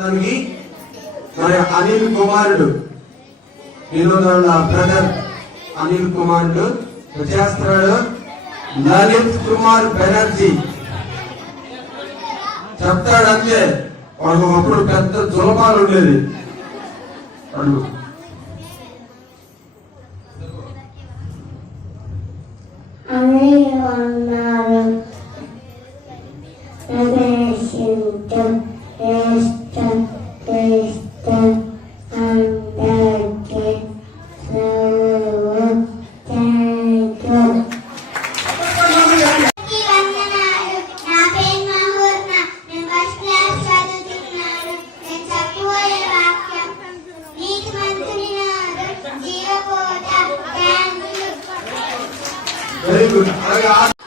మరి అనిల్ కుమారుడు వినోదాల బ్రదర్ అనిల్ కుమారుడు చేస్తున్నాడు. లలిత్ కుమార్ బెనర్జీ చెప్తాడంతే. వాడు అప్పుడు పెద్ద జులపాలు ఉండేది. అడుగు very good.